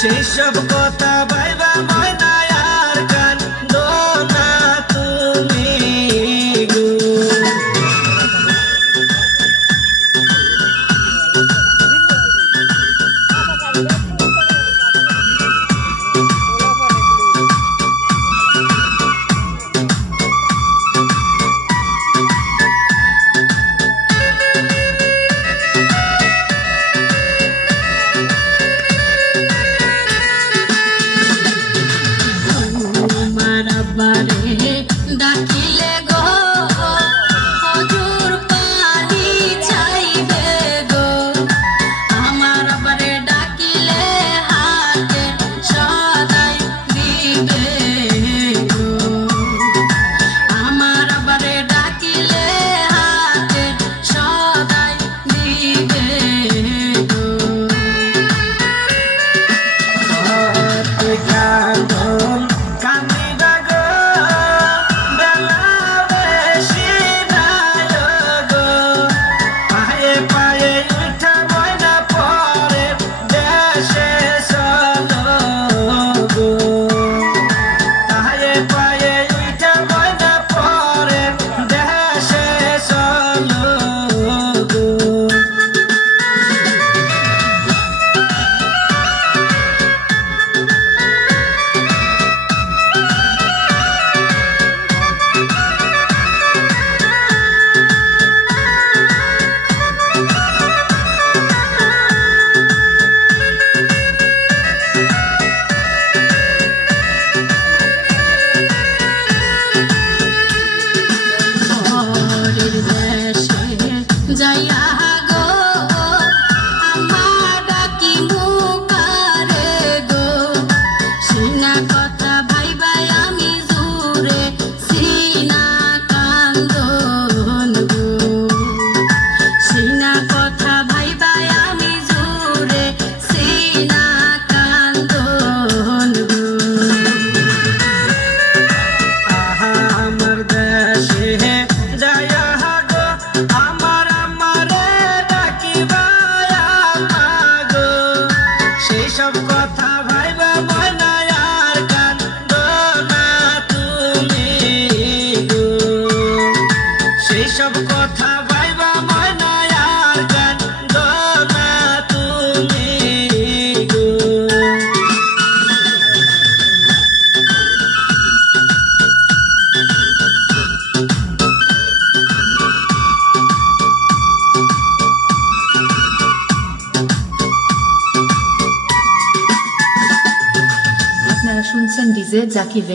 Cheixa, bocota, vai. that shabda আপনারা শুনছেন ডিজে জাকির